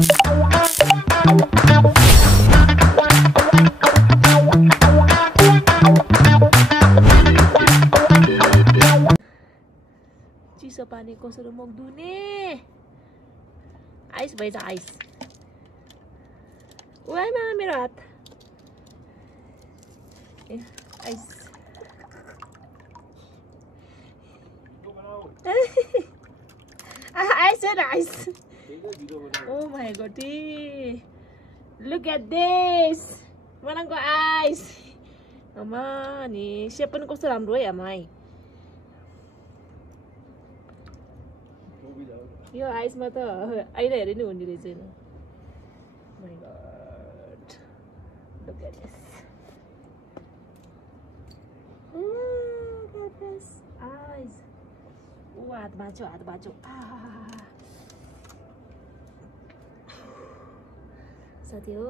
चिसो पानी कसरी मुख धुने आइस भइज आइस वाइमा मेरो हात ice ice and ice. Oh my god. Look at this. Manangko ice. Ama ni siapa ni kau seram dua ya mai. Yo ice mata. Aina hari ni undi reje. My god. Look at this. Look at this ice. Wah, baca. Satyo,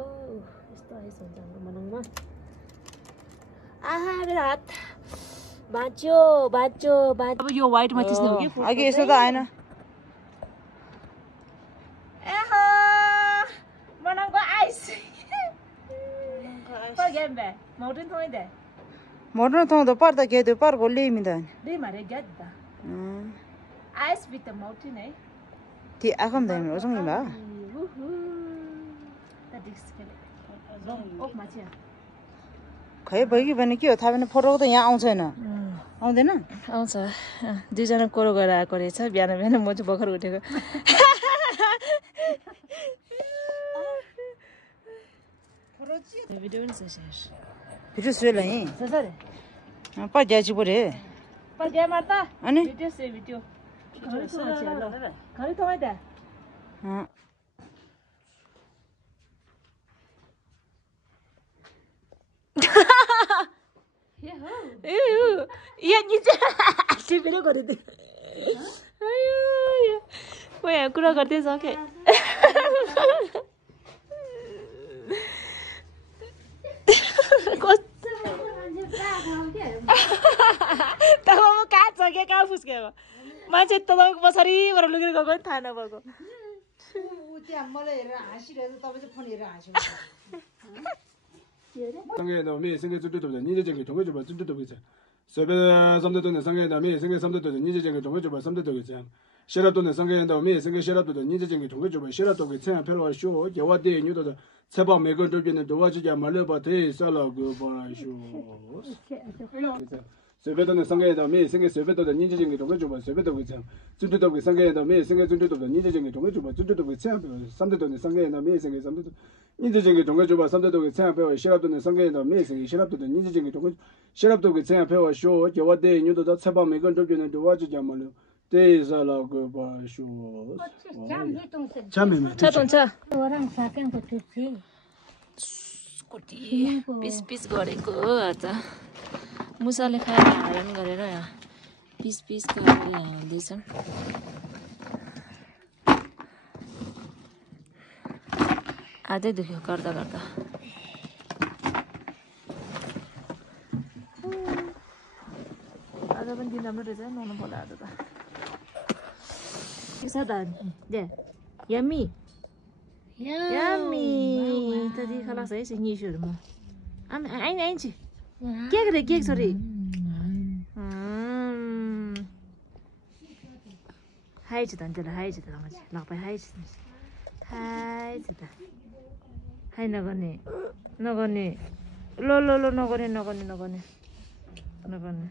यस्तो ice हुन्छ हाम्रो मनाङमा बेरात बाँच्यो अब यो व्हाइटमा त्यसले हो के अघि यसो त आएन एहो मनाङको आइस पर गेम बे माउन्टेन थोइ दे मोर्न थों दो पर त के दो पर गोली मिदा दे मारे गेट दा आइस विथ द माउन्टेन है ती आखम दे मे ओसङ इमा खै भइगी भने के हो थाहा भएन फोटो त यहाँ आउँछ हैन आउँदैन आउँछ दुईजना कोरो गरेर आएको रहेछ बिहान म चाहिँ भर्खर उठेको भिडियो पनि छ भिडियो सुले लई ससरे पर जाइछु परे पर गए माता अनि भिडियो से भिडियो घरि थमाइ दे यहाँ निचे टिपेर गरिदिए म यहाँ कुरा गर्दै सकेँ म कहाँ सकेँ कहाँ फुस्केको मान्छे त तपाईँको पछाडिबाट लुकेर गएको पनि थाहा नभएको मलाई हेरेर हाँसिरहेको तपाईँ चाहिँ फोन हेरेर हाँस्यो 상계에다 미 생계 준비도 니제적인 동거 좀 준비도 그죠. 서베 삼대도는 상계에다 미 생계 삼대도 니제적인 동거 좀 삼대도 그죠. 셔라도는 상계에다 미 생계 셔라도도 니제적인 동거 좀 셔라도 그 체험 별로 쇼 여와대 뉴도 세바 매건 돌비는 도와주자 말려봐 대 살아 그 봐쇼. 서베도는 상계에다 미 생계 서베도도 니제적인 동거 좀 서베도 그죠. 준비도 그 상계에다 미 생계 준비도 니제적인 동거 좀 준비도 그 체험 삼대도는 상계에다 미 생계 삼대도 니제적인 동거 좀 삼대도 그 체험 배워 셔라도는 상계에다 미 생계 셔라도도 니제적인 동거 셔라도 그 체험 배워 쇼 여와대 뉴도 세바 매건 돌비는 도와주자 말려 대 살아 그 봐쇼. 자동차 orang saking kutusi scooty piss गरेको आज मुसाले खाएर हरान गरेर यहाँ पिस गरेर हाल्दैछन् आधै दुख्यो गर्दा आज पनि दिन राम्रो रहेछ नुहाउनु पर्ला आज त के छ त yummy Yummy. Tadi kalau saya sini suruh Ain sih. Kek sorry. Hai cerita macam. Lapai hai cerita. Hai nagone. Lo nagone.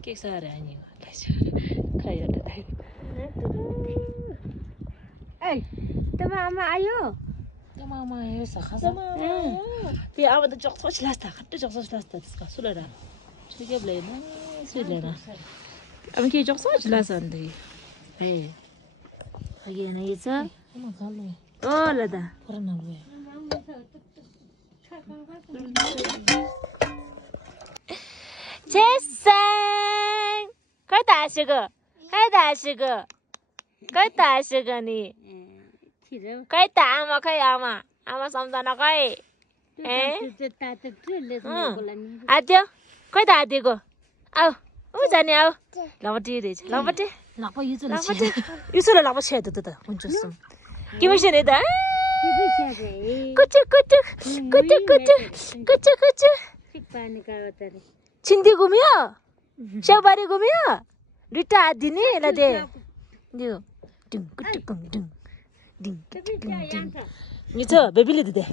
Kek sehari ini. Kayak ada. Eh, teman ama ayo. Mama ayo sakasa. Dia awak tu jok sos lasta, त्यसका सुलेरा. ठिकै ब्लेन, सुलेरा. अब के जक sos lasta ndi. ए. Lagi na isa. Oh, lada. Karena gue. Jason. Kau tak suka? Kau tak suka ni? Kau tak ama सम्झना खै आद्यो खै त आद्योको आऊ ऊ जाने आऊ लपटी रहेछ लपटी 나빠 유즈라 치. 유즈라 나빠 쳐야 되다. 혼자 좀. 기분이다. 꾸쭈. 친디 구미야. 샤바리 구미야. 리타 아디니 라데. 요. 둥. 니저 베빌리드 돼.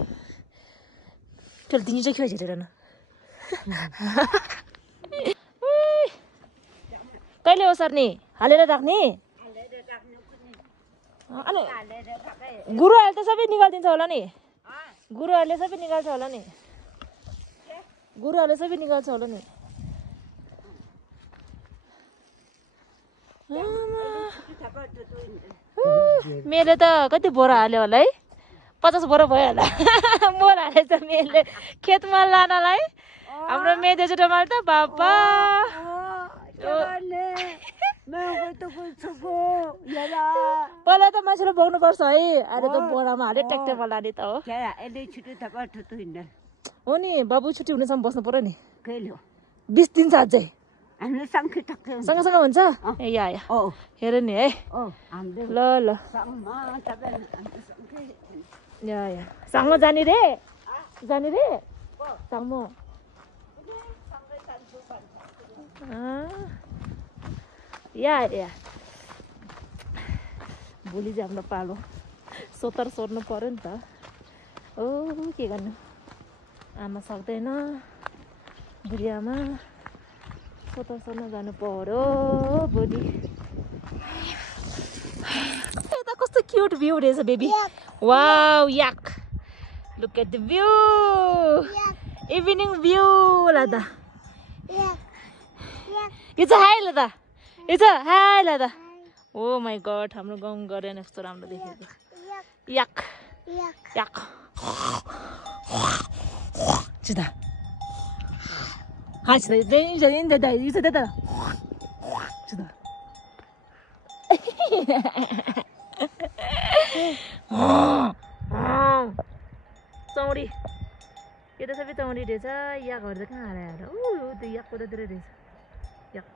별 dinja 켜야 되려나. कहिले हो सर्नी हालेर राख्ने अनि गुरुहरुले त सबै निकाल्दिन्छ होला नि गुरुहरुले सबै निकाल्छ होला नि गुरुहरुले सबै निकाल्छ होला नि मैले त कति बोरा हाल्यो होला है 50 बोरा भयो होला मोर हालेछ मैले खेतमा लानलाई हाम्रो मेदेजु टमाटर त बाबा पहिला त मान्छेले बोक्नु पर्छ है अहिले त बोरामा हाले ट्र्याक्टरमा लाने त हो नि बाबु छुट्टी हुनेसम्म बस्नु पर्यो नि 20 दिन छ अझै सँगसँग हुन्छ ए या हेर नि है ल या सँगमा जाने रे सँगमा या भोलि चाहिँ हाम्रो पालो सोतर सोर्नु पर्यो नि त ओ के गर्नु आमा सक्दैन बुढी आमा सोतर सोर्न जानु पर्यो भोलि यता कस्तो क्युट भ्यू रहेछ बेबी वाउ याक look at the view evening view लादा यो चाहिँ हाई लादा ओ माई गॉड हाम्रो गाउँ गरेन यस्तो राम्रो देखेको याक चिदा हाँ चिदा चौरी यो त सबै चौरी रहेछ याकहरू त कहाँ हालेर त्यो याकको त धेरै रहेछ याक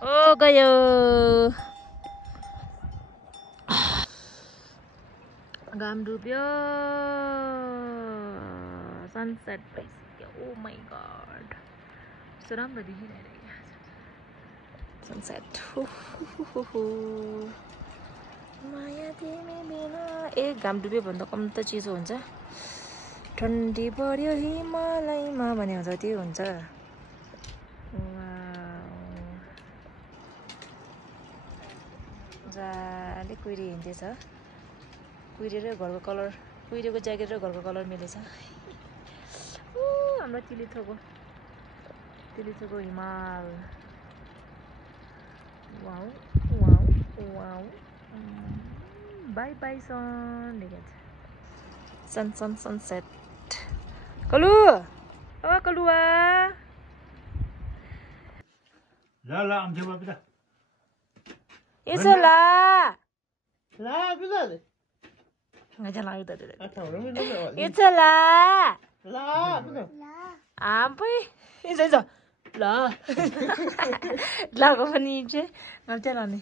ओ गयो घाम डुब्यो सनसेट भइसक्यो ओ माई गॉड यस्तो राम्रो देखिरहेको सनसेट माया तिमी बिना ए घाम डुब्यो भन्दा कम त चिसो हुन्छ ठन्डी बढ्यो हिमालयमा भने हुन्छ त्यो हुन्छ जाले कुहिरी हिँड्दैछ कुहिरी र घरको कलर कुहिरीको ज्याकेट र घरको कलर मिलेछ हाम्रो तिलिथोको हिमाल वाउ बाई सन देखेछ सनसेट कलु ओ कलुवा ला आमचे बाबा यसो ला बिदा ngaja la udah itu la apa itu lah kau ni je ngaja lah ni